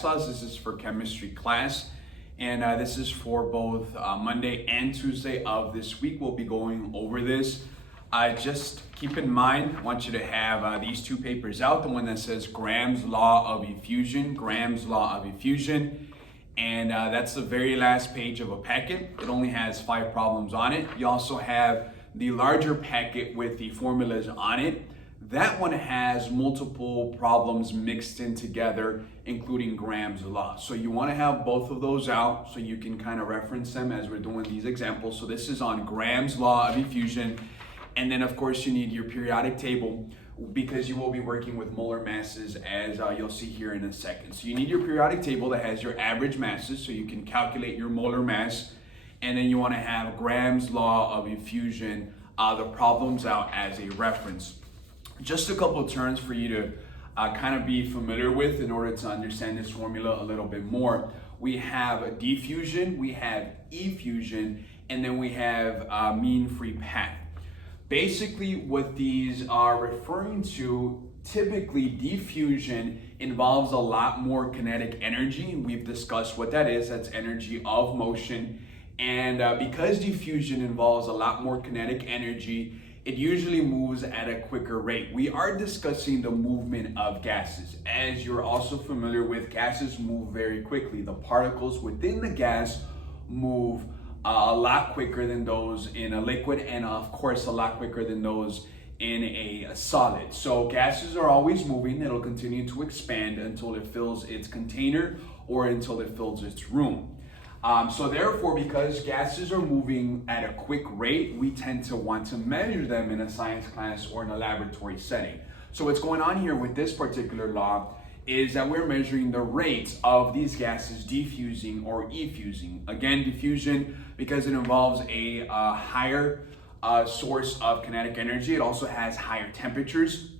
gas laws. This is for chemistry class. And this is for both Monday and Tuesday of this week. We'll be going over this. Just keep in mind, I want you to have these two papers out. The one that says Graham's Law of Effusion, Graham's Law of Effusion. And that's the very last page of a packet. It only has 5 problems on it. You also have the larger packet with the formulas on it. That one has multiple problems mixed in together, including Graham's Law. So you want to have both of those out so you can kind of reference them as we're doing these examples. So this is on Graham's Law of Effusion. And then of course you need your periodic table because you will be working with molar masses as you'll see here in a second. So you need your periodic table that has your average masses so you can calculate your molar mass. And then you want to have Graham's Law of Effusion, the problems out as a reference. Just a couple of terms for you to kind of be familiar with in order to understand this formula a little bit more. We have diffusion, we have effusion, and then we have mean free path. Basically what these are referring to, typically diffusion involves a lot more kinetic energy. We've discussed what that is. That's energy of motion. And because diffusion involves a lot more kinetic energy, it usually moves at a quicker rate. We are discussing the movement of gases. As you're also familiar with, gases move very quickly. The particles within the gas move a lot quicker than those in a liquid, and of course a lot quicker than those in a solid. So gases are always moving. It'll continue to expand until it fills its container or until it fills its room. So therefore, because gases are moving at a quick rate, we tend to want to measure them in a science class or in a laboratory setting. So what's going on here with this particular law is that we're measuring the rates of these gases diffusing or effusing. Again, diffusion because it involves a higher source of kinetic energy. It also has higher temperatures,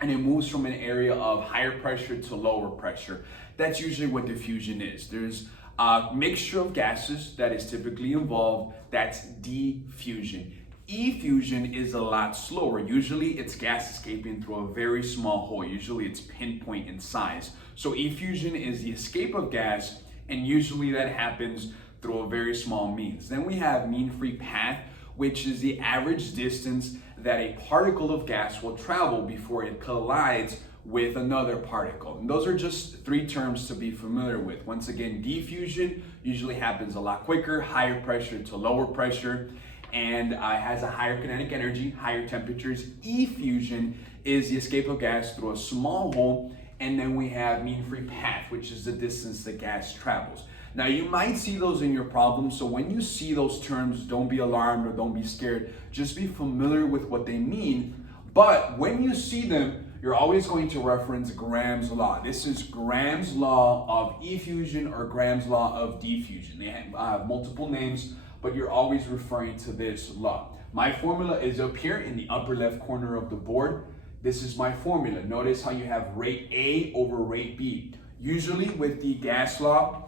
and it moves from an area of higher pressure to lower pressure. That's usually what diffusion is. There's a mixture of gases that is typically involved. That's diffusion. Effusion is a lot slower. Usually it's gas escaping through a very small hole. Usually it's pinpoint in size. So effusion is the escape of gas, and usually that happens through a very small means. Then we have mean free path, which is the average distance that a particle of gas will travel before it collides with another particle. And those are just 3 terms to be familiar with. Once again, diffusion usually happens a lot quicker, higher pressure to lower pressure, and has a higher kinetic energy, higher temperatures. Effusion is the escape of gas through a small hole. And then we have mean free path, which is the distance the gas travels. Now you might see those in your problem, so when you see those terms, don't be alarmed or don't be scared. Just be familiar with what they mean. But when you see them, you're always going to reference Graham's Law. This is Graham's Law of Effusion or Graham's Law of Diffusion. They have multiple names, but you're always referring to this law. My formula is up here in the upper left corner of the board. This is my formula. Notice how you have rate A over rate B. Usually with the gas law,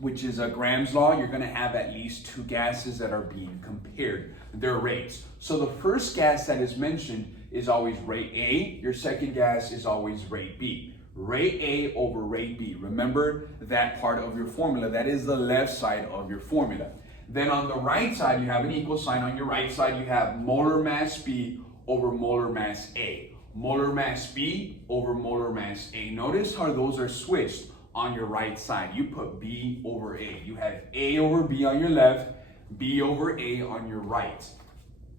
which is a Graham's Law, you're going to have at least 2 gases that are being compared, their rates. So the first gas that is mentioned is always rate A. Your second gas is always rate B. Rate A over rate B. Remember that part of your formula. That is the left side of your formula. Then on the right side, you have an equal sign. On your right side, you have molar mass B over molar mass A. Molar mass B over molar mass A. Notice how those are switched on your right side. You put B over A. You have A over B on your left, B over A on your right.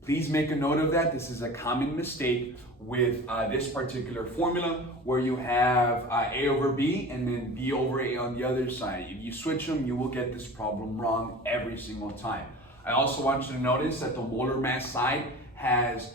Please make a note of that. This is a common mistake with this particular formula where you have A over B and then B over A on the other side. If you switch them, you will get this problem wrong every single time. I also want you to notice that the molar mass side has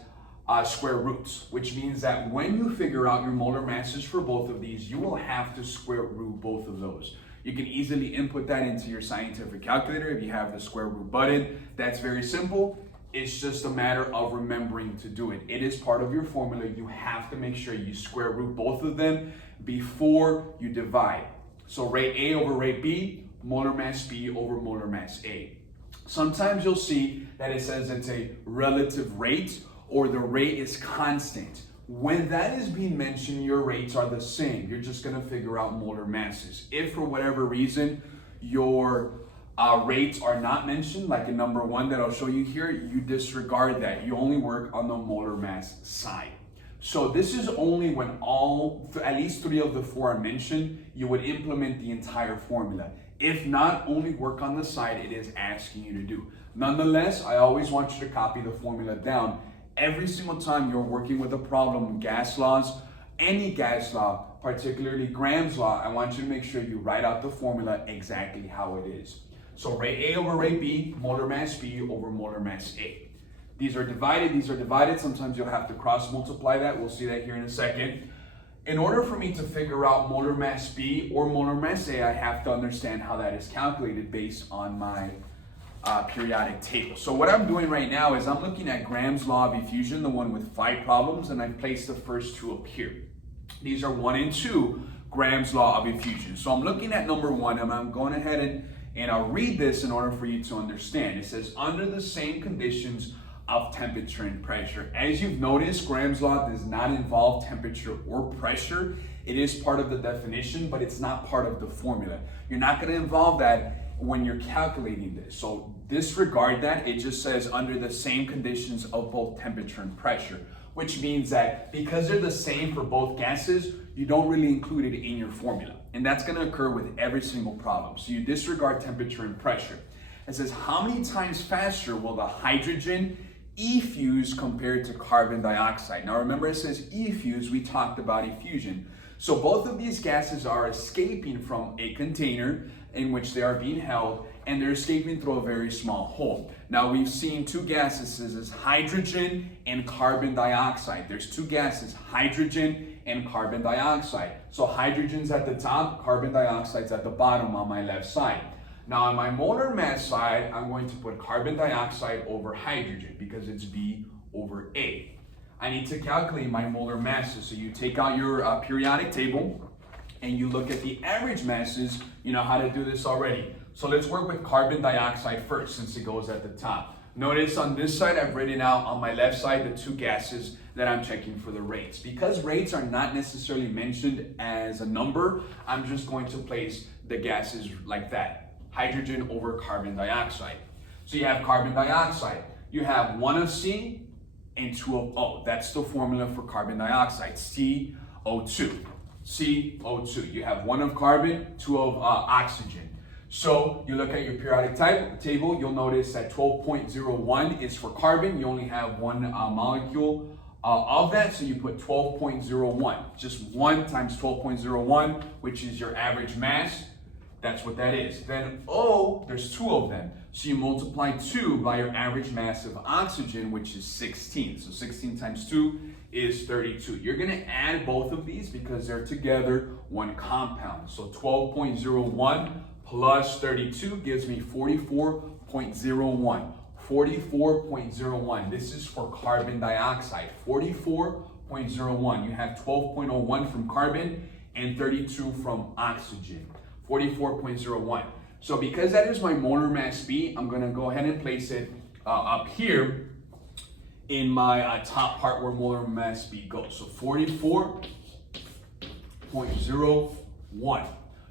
square roots, which means that when you figure out your molar masses for both of these, you will have to square root both of those. You can easily input that into your scientific calculator if you have the square root button. That's very simple. It's just a matter of remembering to do it. It is part of your formula. You have to make sure you square root both of them before you divide. So rate A over rate B, molar mass B over molar mass A. Sometimes you'll see that it says it's a relative rate or the rate is constant. When that is being mentioned, your rates are the same. You're just going to figure out molar masses. If for whatever reason your rates are not mentioned, like in number 1 that I'll show you here, you disregard that. You only work on the molar mass side. So this is only when at least 3 of the 4 are mentioned, you would implement the entire formula. If not, only work on the side it is asking you to do. Nonetheless, I always want you to copy the formula down. Every single time you're working with a problem, gas laws, any gas law, particularly Graham's law, I want you to make sure you write out the formula exactly how it is. So rate A over rate B, molar mass B over molar mass A. These are divided. Sometimes you'll have to cross multiply that. We'll see that here in a second. In order for me to figure out molar mass B or molar mass A, I have to understand how that is calculated based on my periodic table. So what I'm doing right now is I'm looking at Graham's law of effusion, the one with 5 problems, and I've placed the first 2 up here. These are 1 and 2, Graham's law of effusion. So I'm looking at number 1, and I'm going ahead and I'll read this in order for you to understand. It says, under the same conditions of temperature and pressure. As you've noticed, Graham's law does not involve temperature or pressure. It is part of the definition, but it's not part of the formula. You're not going to involve that when you're calculating this. So disregard that. It just says under the same conditions of both temperature and pressure, which means that because they're the same for both gases, you don't really include it in your formula. And that's going to occur with every single problem. So you disregard temperature and pressure. It says, how many times faster will the hydrogen effuse compared to carbon dioxide? Now remember, it says effuse, we talked about effusion. So both of these gases are escaping from a container in which they are being held, and they're escaping through a very small hole. Now we've seen 2 gases as hydrogen and carbon dioxide. There's 2 gases, hydrogen and carbon dioxide. So hydrogen's at the top, carbon dioxide's at the bottom on my left side. Now on my molar mass side, I'm going to put carbon dioxide over hydrogen because it's B over A. I need to calculate my molar masses. So you take out your periodic table and you look at the average masses. You know how to do this already. So let's work with carbon dioxide first since it goes at the top. Notice on this side, I've written out on my left side the 2 gases that I'm checking for the rates. Because rates are not necessarily mentioned as a number, I'm just going to place the gases like that. Hydrogen over carbon dioxide. So you have carbon dioxide. You have 1 of C and 2 of O. That's the formula for carbon dioxide, CO2. CO2. You have 1 of carbon, 2 of oxygen. So you look at your periodic table, you'll notice that 12.01 is for carbon. You only have 1 molecule of that, so you put 12.01. Just 1 times 12.01, which is your average mass. That's what that is. Then O, there's 2 of them. So you multiply 2 by your average mass of oxygen, which is 16. So 16 times 2 is 32. You're going to add both of these because they're together one compound. So 12.01 plus 32 gives me 44.01. 44.01. This is for carbon dioxide. 44.01. You have 12.01 from carbon and 32 from oxygen. 44.01. So because that is my molar mass B, I'm going to go ahead and place it up here in my top part where molar mass B goes. So 44.01.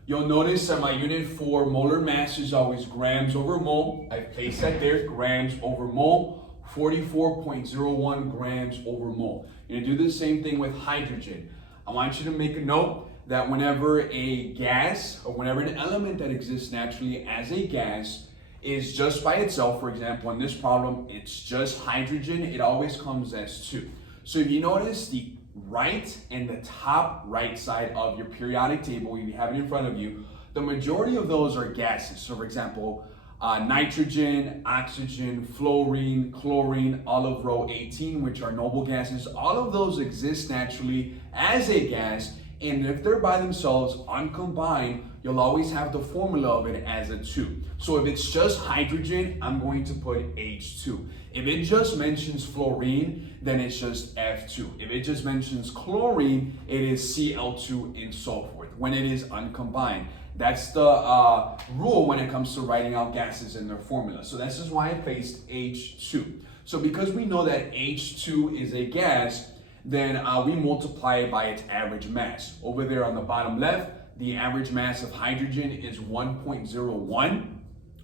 You'll notice that my unit for molar mass is always grams over mole. I place that there, grams over mole. 44.01 grams over mole. You're going to do the same thing with hydrogen. I want you to make a note that whenever a gas or whenever an element that exists naturally as a gas is just by itself, for example, in this problem, it's just hydrogen, it always comes as 2. So if you notice the right and the top right side of your periodic table, you have it in front of you, the majority of those are gases. So for example, nitrogen, oxygen, fluorine, chlorine, olive row 18, which are noble gases, all of those exist naturally as a gas. And if they're by themselves, uncombined, you'll always have the formula of it as a 2. So if it's just hydrogen, I'm going to put H2. If it just mentions fluorine, then it's just F2. If it just mentions chlorine, it is Cl2 and so forth, when it is uncombined. That's the rule when it comes to writing out gases in their formula. So this is why I placed H2. So because we know that H2 is a gas, then we multiply it by its average mass. Over there on the bottom left, the average mass of hydrogen is 1.01.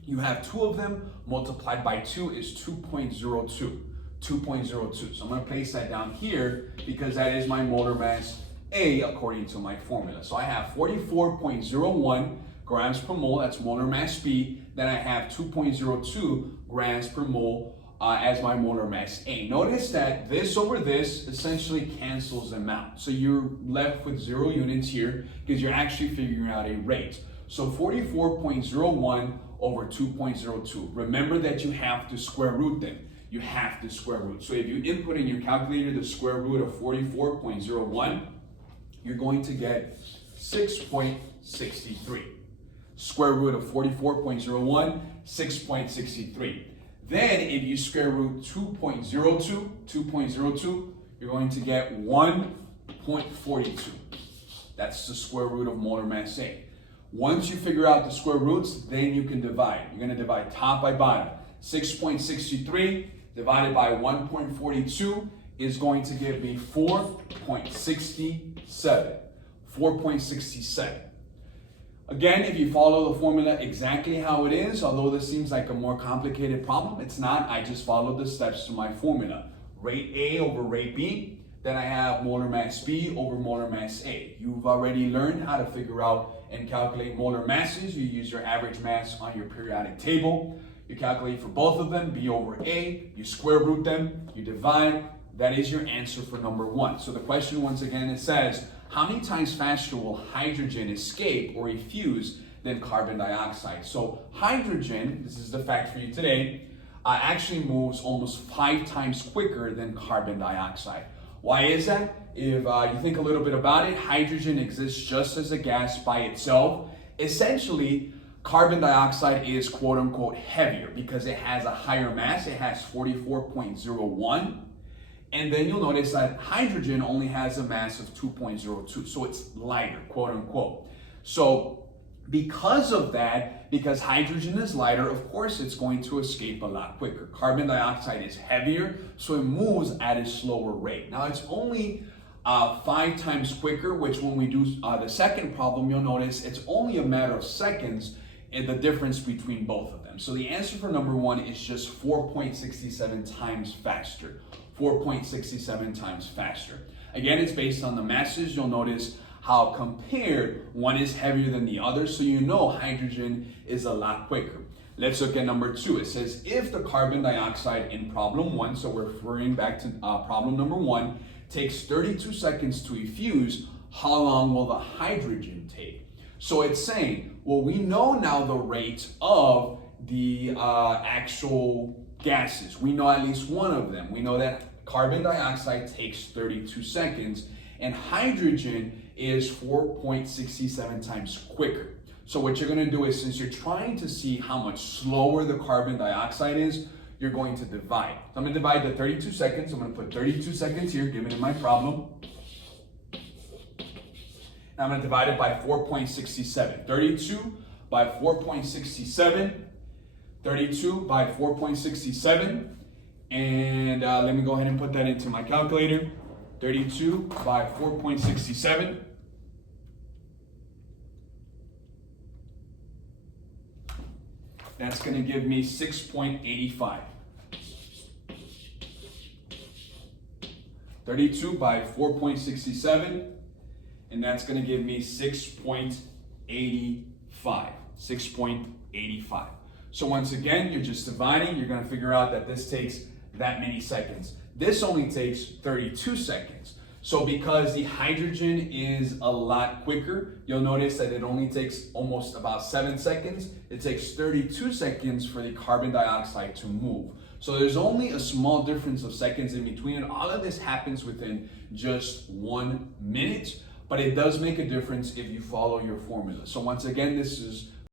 You have two of them, multiplied by 2 is 2.02. 2.02. So I'm going to place that down here because that is my molar mass A according to my formula. So I have 44.01 grams per mole, that's molar mass B. Then I have 2.02 grams per mole as my molar mass A. Notice that this over this essentially cancels them out. So you're left with 0 units here because you're actually figuring out a rate. So 44.01 over 2.02. Remember that you have to square root them. You have to square root. So if you input in your calculator the square root of 44.01, you're going to get 6.63. Square root of 44.01, 6.63. Then if you square root 2.02, you're going to get 1.42. That's the square root of molar mass A. Once you figure out the square roots, then you can divide. You're going to divide top by bottom. 6.63 divided by 1.42 is going to give me 4.67. 4.67. Again, if you follow the formula exactly how it is, although this seems like a more complicated problem, it's not. I just followed the steps to my formula. Rate A over rate B. Then I have molar mass B over molar mass A. You've already learned how to figure out and calculate molar masses. You use your average mass on your periodic table. You calculate for both of them, B over A. You square root them, you divide. That is your answer for number 1. So the question once again, it says, how many times faster will hydrogen escape or effuse than carbon dioxide? So hydrogen, this is the fact for you today, actually moves almost 5 times quicker than carbon dioxide. Why is that? If you think a little bit about it, hydrogen exists just as a gas by itself. Essentially, carbon dioxide is quote unquote heavier because it has a higher mass. It has 44.01. And then you'll notice that hydrogen only has a mass of 2.02. So it's lighter, quote unquote. So because of that, because hydrogen is lighter, of course it's going to escape a lot quicker. Carbon dioxide is heavier, so it moves at a slower rate. Now it's only 5 times quicker, which when we do the second problem, you'll notice it's only a matter of seconds in the difference between both of them. So the answer for number 1 is just 4.67 times faster. 4.67 times faster. Again, it's based on the masses. You'll notice how compared one is heavier than the other, so you know hydrogen is a lot quicker. Let's look at number 2. It says if the carbon dioxide in problem 1, so we're referring back to problem number 1, takes 32 seconds to effuse, how long will the hydrogen take? So it's saying, well, we know now the rate of the actual gases. We know at least one of them. We know that carbon dioxide takes 32 seconds and hydrogen is 4.67 times quicker. So what you're going to do is, since you're trying to see how much slower the carbon dioxide is, you're going to divide. So I'm going to divide the 32 seconds. I'm going to put 32 seconds here, given in my problem. And I'm going to divide it by 4.67. 32 by 4.67. 32 by 4.67. And let me go ahead and put that into my calculator. 32 by 4.67. That's going to give me 6.85. 32 by 4.67. And that's going to give me 6.85. 6.85. So once again, you're just dividing. You're going to figure out that this takes that many seconds. This only takes 32 seconds. So because the hydrogen is a lot quicker, you'll notice that it only takes almost about 7 seconds. It takes 32 seconds for the carbon dioxide to move. So there's only a small difference of seconds in between, and all of this happens within just 1 minute, but it does make a difference if you follow your formula. So once again, this is